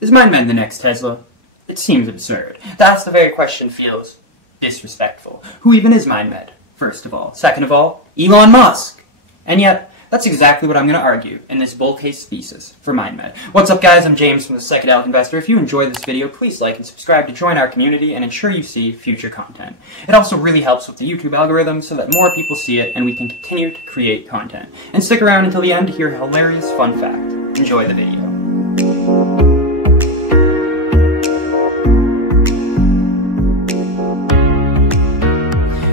Is MindMed the next Tesla? It seems absurd. To ask the very question feels disrespectful. Who even is MindMed, first of all? Second of all, Elon Musk. And yet, that's exactly what I'm going to argue in this bull case thesis for MindMed. What's up, guys? I'm James from the Psychedelic Investor. If you enjoyed this video, please like and subscribe to join our community and ensure you see future content. It also really helps with the YouTube algorithm so that more people see it and we can continue to create content. And stick around until the end to hear a hilarious fun fact. Enjoy the video.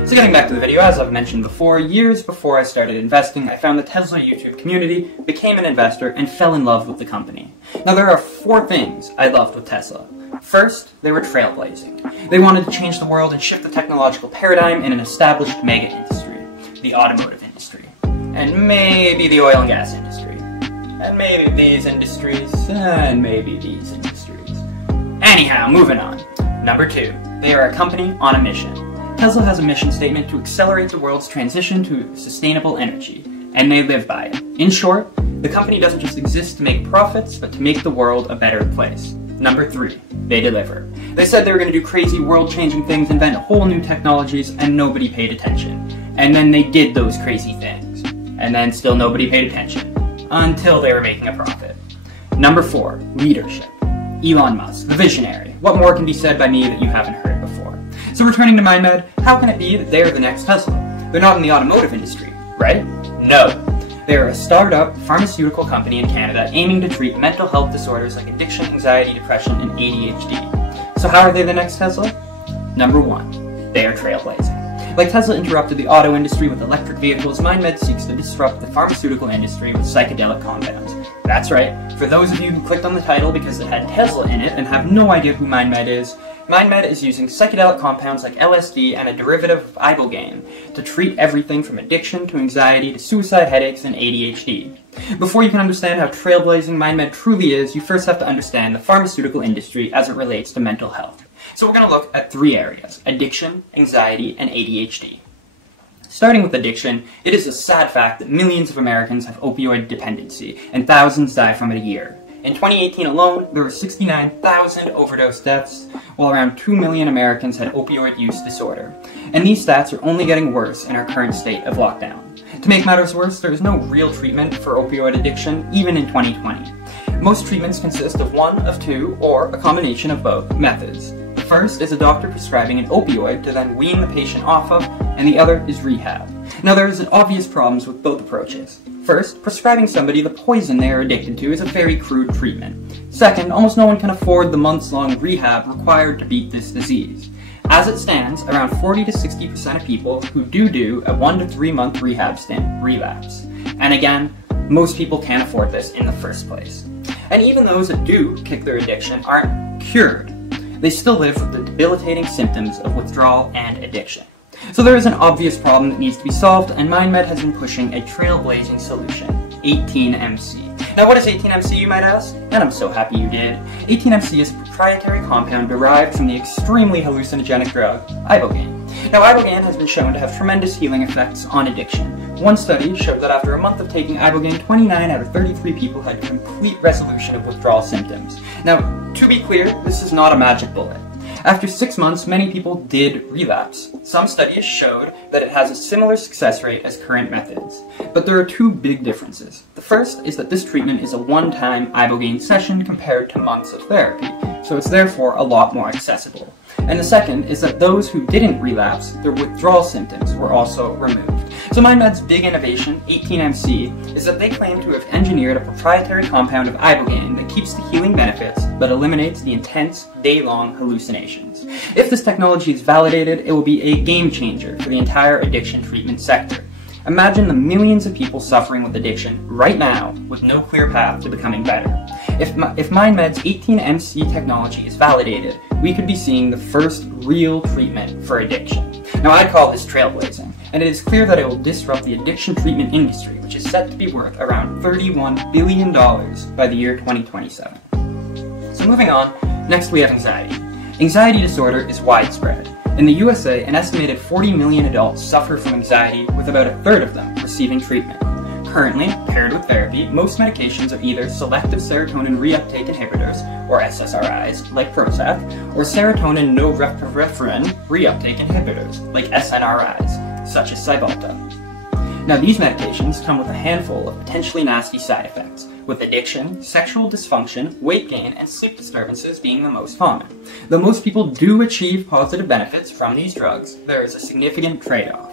So getting back to the video, as I've mentioned before, years before I started investing, I found the Tesla YouTube community, became an investor, and fell in love with the company. Now there are 4 things I loved with Tesla. First, they were trailblazing. They wanted to change the world and shift the technological paradigm in an established mega industry, the automotive industry, and maybe the oil and gas industry, and maybe these industries, and maybe these industries. Anyhow, moving on. Number 2, they are a company on a mission. Tesla has a mission statement to accelerate the world's transition to sustainable energy, and they live by it. In short, the company doesn't just exist to make profits, but to make the world a better place. Number 3, they deliver. They said they were going to do crazy world-changing things, invent whole new technologies, and nobody paid attention. And then they did those crazy things. And then still nobody paid attention. Until they were making a profit. Number 4, leadership. Elon Musk, the visionary. What more can be said by me that you haven't heard before? So returning to MindMed, how can it be that they're the next Tesla? They're not in the automotive industry, right? No. They're a startup pharmaceutical company in Canada aiming to treat mental health disorders like addiction, anxiety, depression, and ADHD. So how are they the next Tesla? Number 1, they are trailblazing. Like Tesla interrupted the auto industry with electric vehicles, MindMed seeks to disrupt the pharmaceutical industry with psychedelic compounds. That's right, for those of you who clicked on the title because it had Tesla in it and have no idea who MindMed is using psychedelic compounds like LSD and a derivative of ibogaine to treat everything from addiction to anxiety to suicide, headaches, and ADHD. Before you can understand how trailblazing MindMed truly is, you first have to understand the pharmaceutical industry as it relates to mental health. So we're going to look at 3 areas: addiction, anxiety, and ADHD. Starting with addiction, it is a sad fact that millions of Americans have opioid dependency, and thousands die from it a year. In 2018 alone, there were 69,000 overdose deaths, while around 2 million Americans had opioid use disorder. And these stats are only getting worse in our current state of lockdown. To make matters worse, there is no real treatment for opioid addiction, even in 2020. Most treatments consist of 1 of 2, or a combination of both, methods. The first is a doctor prescribing an opioid to then wean the patient off of, and the other is rehab. Now there is obvious problems with both approaches. First, prescribing somebody the poison they are addicted to is a very crude treatment. Second, almost no one can afford the months-long rehab required to beat this disease. As it stands, around 40 to 60% of people who do a 1 to 3 month rehab stint relapse. And again, most people can't afford this in the first place. And even those that do kick their addiction aren't cured. They still live with the debilitating symptoms of withdrawal and addiction. So there is an obvious problem that needs to be solved, and MindMed has been pushing a trailblazing solution, 18-MC. Now what is 18-MC, you might ask? And I'm so happy you did. 18-MC is a proprietary compound derived from the extremely hallucinogenic drug, ibogaine. Now ibogaine has been shown to have tremendous healing effects on addiction. One study showed that after a month of taking ibogaine, 29 out of 33 people had complete resolution of withdrawal symptoms. Now, to be clear, this is not a magic bullet. After 6 months, many people did relapse. Some studies showed that it has a similar success rate as current methods. But there are 2 big differences. The first is that this treatment is a one-time ibogaine session compared to months of therapy, so it's therefore a lot more accessible. And the second is that those who didn't relapse, their withdrawal symptoms were also removed. So MindMed's big innovation, 18-MC, is that they claim to have engineered a proprietary compound of ibogaine that keeps the healing benefits, but eliminates the intense, day-long hallucinations. If this technology is validated, it will be a game changer for the entire addiction treatment sector. Imagine the millions of people suffering with addiction right now with no clear path to becoming better. If MindMed's 18-MC technology is validated, we could be seeing the first real treatment for addiction. Now I'd call this trailblazing, and it is clear that it will disrupt the addiction treatment industry, which is set to be worth around $31 billion by the year 2027. So moving on, next we have anxiety. Anxiety disorder is widespread. In the USA, an estimated 40 million adults suffer from anxiety, with about a third of them receiving treatment. Currently, paired with therapy, most medications are either selective serotonin reuptake inhibitors, or SSRIs, like Prozac, or serotonin norepinephrine reuptake inhibitors, like SNRIs, such as Cymbalta. Now, these medications come with a handful of potentially nasty side effects, with addiction, sexual dysfunction, weight gain, and sleep disturbances being the most common. Though most people do achieve positive benefits from these drugs, there is a significant trade-off.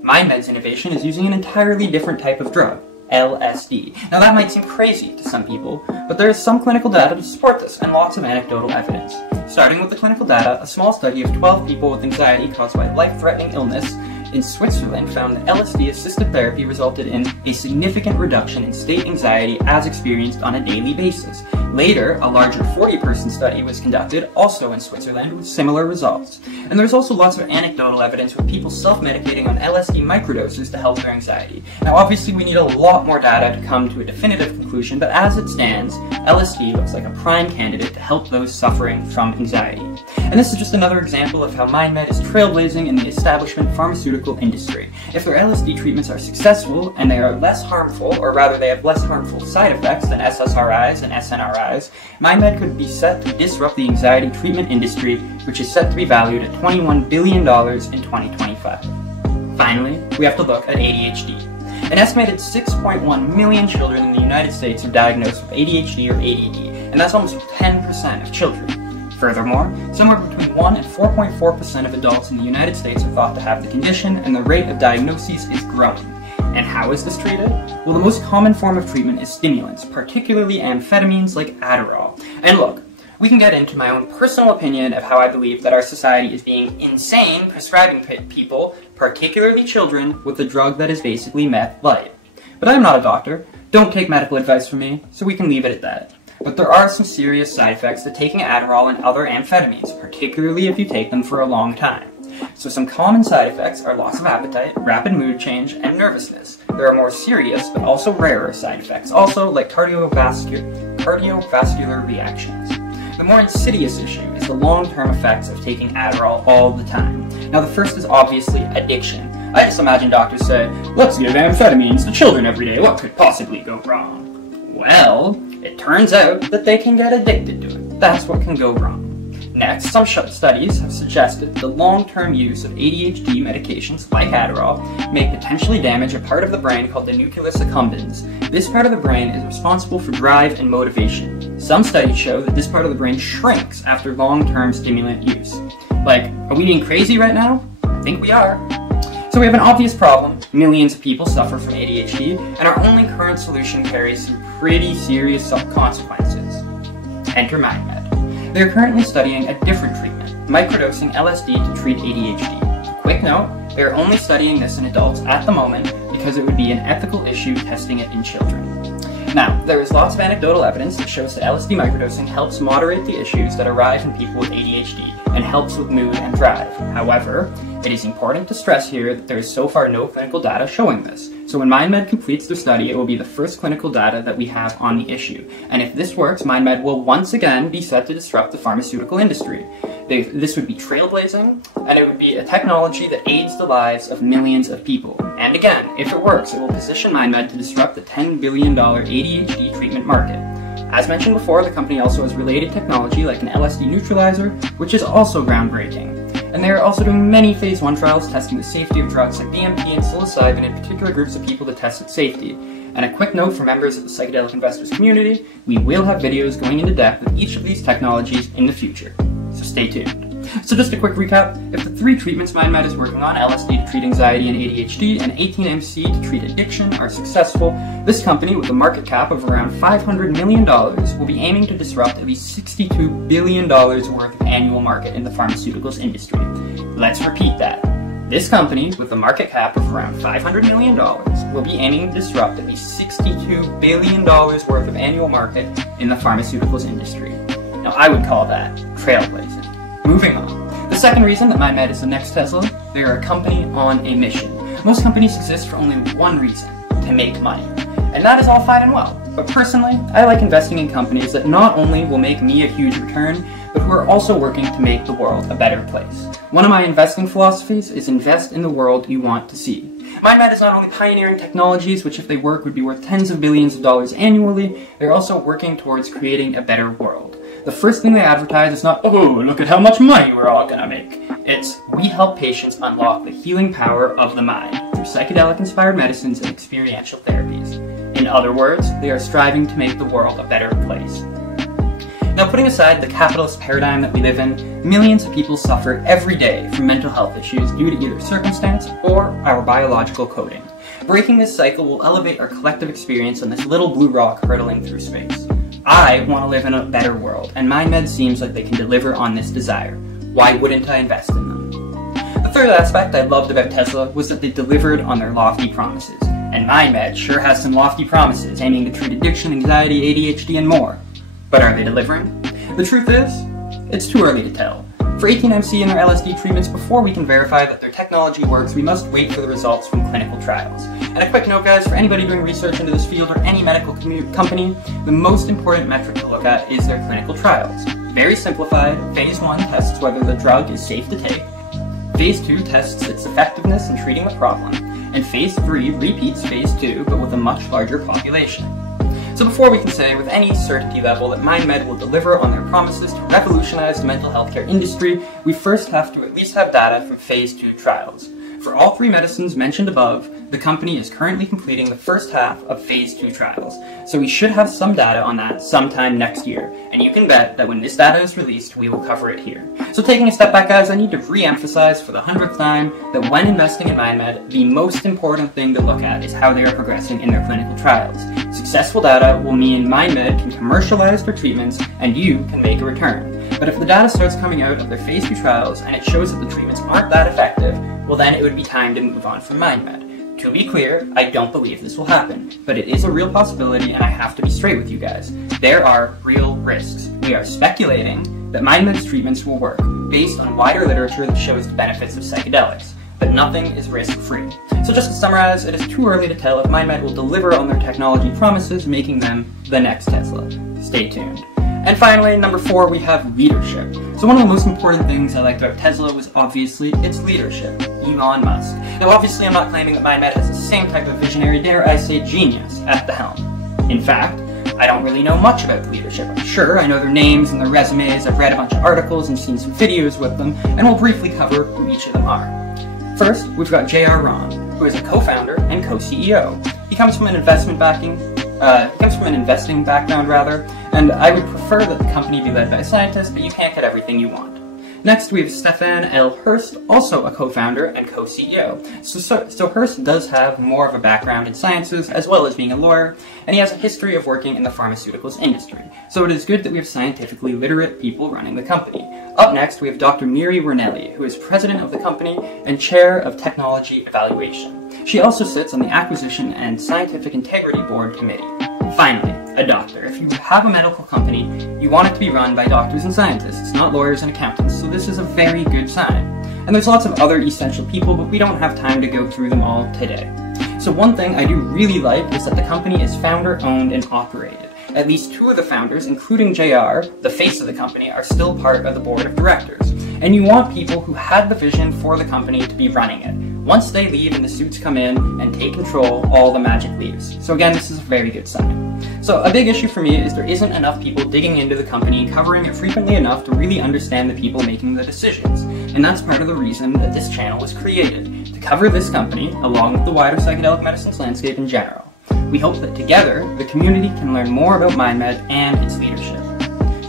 MindMed's innovation is using an entirely different type of drug, LSD. Now that might seem crazy to some people, but there is some clinical data to support this and lots of anecdotal evidence. Starting with the clinical data, a small study of 12 people with anxiety caused by life-threatening illness in Switzerland found that LSD-assisted therapy resulted in a significant reduction in state anxiety as experienced on a daily basis. Later, a larger 40-person study was conducted, also in Switzerland, with similar results. And there's also lots of anecdotal evidence with people self-medicating on LSD microdoses to help their anxiety. Now, obviously, we need a lot more data to come to a definitive conclusion, but as it stands, LSD looks like a prime candidate to help those suffering from anxiety. And this is just another example of how MindMed is trailblazing in the establishment pharmaceutical industry. If their LSD treatments are successful and they are less harmful, or rather they have less harmful side effects than SSRIs and SNRIs, MindMed could be set to disrupt the anxiety treatment industry, which is set to be valued at $21 billion in 2025. Finally, we have to look at ADHD. An estimated 6.1 million children in the United States are diagnosed with ADHD or ADD, and that's almost 10% of children. Furthermore, somewhere between 1 and 4.4% of adults in the United States are thought to have the condition, and the rate of diagnoses is growing. And how is this treated? Well, the most common form of treatment is stimulants, particularly amphetamines like Adderall. And look, we can get into my own personal opinion of how I believe that our society is being insane prescribing people, particularly children, with a drug that is basically meth light. But I'm not a doctor, don't take medical advice from me, so we can leave it at that. But there are some serious side effects to taking Adderall and other amphetamines, particularly if you take them for a long time. So some common side effects are loss of appetite, rapid mood change, and nervousness. There are more serious, but also rarer side effects, also like cardiovascular reactions. The more insidious issue is the long-term effects of taking Adderall all the time. Now the first is obviously addiction. I just imagine doctors say, let's give amphetamines to children every day, what could possibly go wrong? Well, it turns out that they can get addicted to it. That's what can go wrong. Next, some studies have suggested that the long-term use of ADHD medications like Adderall may potentially damage a part of the brain called the nucleus accumbens. This part of the brain is responsible for drive and motivation. Some studies show that this part of the brain shrinks after long-term stimulant use. Like, are we being crazy right now? I think we are. So we have an obvious problem. Millions of people suffer from ADHD, and our only current solution carries some pretty serious consequences. Enter MindMed. They are currently studying a different treatment, microdosing LSD to treat ADHD. Quick note, they are only studying this in adults at the moment because it would be an ethical issue testing it in children. Now, there is lots of anecdotal evidence that shows that LSD microdosing helps moderate the issues that arise in people with ADHD and helps with mood and drive. However, it is important to stress here that there is so far no clinical data showing this. So when MindMed completes their study, it will be the first clinical data that we have on the issue. And if this works, MindMed will once again be set to disrupt the pharmaceutical industry. This would be trailblazing, and it would be a technology that aids the lives of millions of people. And again, if it works, it will position MindMed to disrupt the $10 billion ADHD treatment market. As mentioned before, the company also has related technology like an LSD neutralizer, which is also groundbreaking. And they are also doing many phase 1 trials testing the safety of drugs like DMT and psilocybin in particular groups of people to test its safety. And a quick note for members of the Psychedelic Investors community, we will have videos going into depth with each of these technologies in the future. So stay tuned. So just a quick recap, if the 3 treatments MindMed is working on, LSD to treat anxiety and ADHD, and 18-MC to treat addiction, are successful, this company, with a market cap of around $500 million, will be aiming to disrupt at least $62 billion worth of annual market in the pharmaceuticals industry. Let's repeat that. This company, with a market cap of around $500 million, will be aiming to disrupt at least $62 billion worth of annual market in the pharmaceuticals industry. Now, I would call that trailblazing. Moving on. The second reason that MindMed is the next Tesla, they are a company on a mission. Most companies exist for only one reason, to make money. And that is all fine and well. But personally, I like investing in companies that not only will make me a huge return, but who are also working to make the world a better place. One of my investing philosophies is invest in the world you want to see. MindMed is not only pioneering technologies, which if they work would be worth tens of billions of dollars annually, they're also working towards creating a better world. The first thing they advertise is not, oh, look at how much money we're all gonna make. It's, we help patients unlock the healing power of the mind through psychedelic-inspired medicines and experiential therapies. In other words, they are striving to make the world a better place. Now, putting aside the capitalist paradigm that we live in, millions of people suffer every day from mental health issues due to either circumstance or our biological coding. Breaking this cycle will elevate our collective experience on this little blue rock hurtling through space. I want to live in a better world, and MindMed seems like they can deliver on this desire. Why wouldn't I invest in them? The third aspect I loved about Tesla was that they delivered on their lofty promises. And MindMed sure has some lofty promises aiming to treat addiction, anxiety, ADHD, and more. But are they delivering? The truth is, it's too early to tell. For 18MC and their LSD treatments, before we can verify that their technology works, we must wait for the results from clinical trials. And a quick note, guys, for anybody doing research into this field or any medical company, the most important metric to look at is their clinical trials. Very simplified, Phase 1 tests whether the drug is safe to take, Phase 2 tests its effectiveness in treating the problem, and Phase 3 repeats Phase 2 but with a much larger population. So before we can say with any certainty level that MindMed will deliver on their promises to revolutionize the mental health care industry, we first have to at least have data from Phase 2 trials. For all three medicines mentioned above, the company is currently completing the first half of Phase 2 trials, so we should have some data on that sometime next year, and you can bet that when this data is released, we will cover it here. So taking a step back, guys, I need to re-emphasize for the 100th time that when investing in MindMed, the most important thing to look at is how they are progressing in their clinical trials. Successful data will mean MindMed can commercialize their treatments and you can make a return. But if the data starts coming out of their Phase 2 trials and it shows that the treatments aren't that effective, well then it would be time to move on from MindMed. To be clear, I don't believe this will happen, but it is a real possibility and I have to be straight with you guys. There are real risks. We are speculating that MindMed's treatments will work based on wider literature that shows the benefits of psychedelics, but nothing is risk-free. So just to summarize, it is too early to tell if MindMed will deliver on their technology promises, making them the next Tesla. Stay tuned. And finally, number 4, we have leadership. So one of the most important things I liked about Tesla was obviously its leadership, Elon Musk. Now obviously I'm not claiming that MindMed has the same type of visionary, dare I say genius, at the helm. In fact, I don't really know much about the leadership. I'm sure I know their names and their resumes, I've read a bunch of articles and seen some videos with them, and we'll briefly cover who each of them are. First, we've got J.R. Ron, who is a co-founder and co-CEO. He comes from an investing background, and I would prefer that the company be led by a scientist, but you can't get everything you want. Next, we have Stefan L. Hurst, also a co-founder and co-CEO. So Hurst does have more of a background in sciences, as well as being a lawyer, and he has a history of working in the pharmaceuticals industry. So it is good that we have scientifically literate people running the company. Up next, we have Dr. Miri Ranelli, who is president of the company and chair of technology evaluation. She also sits on the Acquisition and Scientific Integrity Board Committee. Finally, a doctor. If you have a medical company, you want it to be run by doctors and scientists, not lawyers and accountants, so this is a very good sign. And there's lots of other essential people, but we don't have time to go through them all today. So one thing I do really like is that the company is founder-owned and operated. At least 2 of the founders, including JR, the face of the company, are still part of the board of directors. And you want people who had the vision for the company to be running it. Once they leave and the suits come in and take control, all the magic leaves. So again, this is a very good sign. So a big issue for me is there isn't enough people digging into the company, covering it frequently enough to really understand the people making the decisions. And that's part of the reason that this channel was created, to cover this company, along with the wider psychedelic medicines landscape in general. We hope that together, the community can learn more about MindMed and its leadership.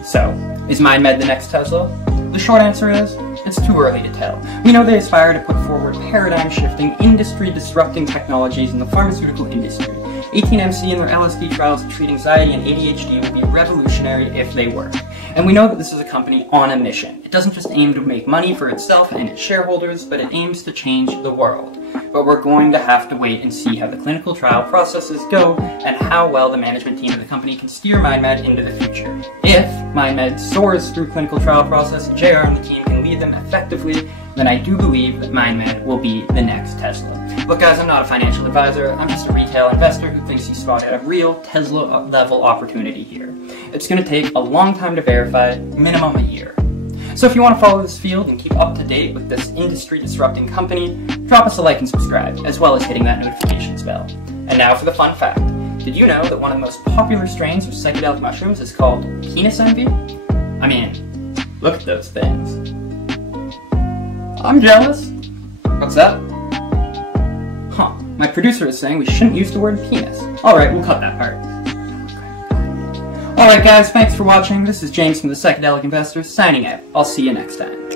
So, is MindMed the next Tesla? The short answer is, it's too early to tell. We know they aspire to put forward paradigm-shifting, industry-disrupting technologies in the pharmaceutical industry. 18MC and their LSD trials to treat anxiety and ADHD will be revolutionary if they work. And we know that this is a company on a mission. It doesn't just aim to make money for itself and its shareholders, but it aims to change the world. But we're going to have to wait and see how the clinical trial processes go and how well the management team of the company can steer MindMed into the future. If MindMed soars through clinical trial process and JR and the team can lead them effectively, then I do believe that MindMed will be the next Tesla. Look guys, I'm not a financial advisor, I'm just a retail investor who thinks he spotted a real Tesla-level opportunity here. It's going to take a long time to verify, minimum a year. So if you want to follow this field and keep up to date with this industry-disrupting company, drop us a like and subscribe, as well as hitting that notifications bell. And now for the fun fact. Did you know that one of the most popular strains of psychedelic mushrooms is called penis envy? I mean, look at those things. I'm jealous. What's that? Huh, my producer is saying we shouldn't use the word penis. Alright, we'll cut that part. Alright guys, thanks for watching. This is James from the Psychedelic Investors, signing out. I'll see you next time.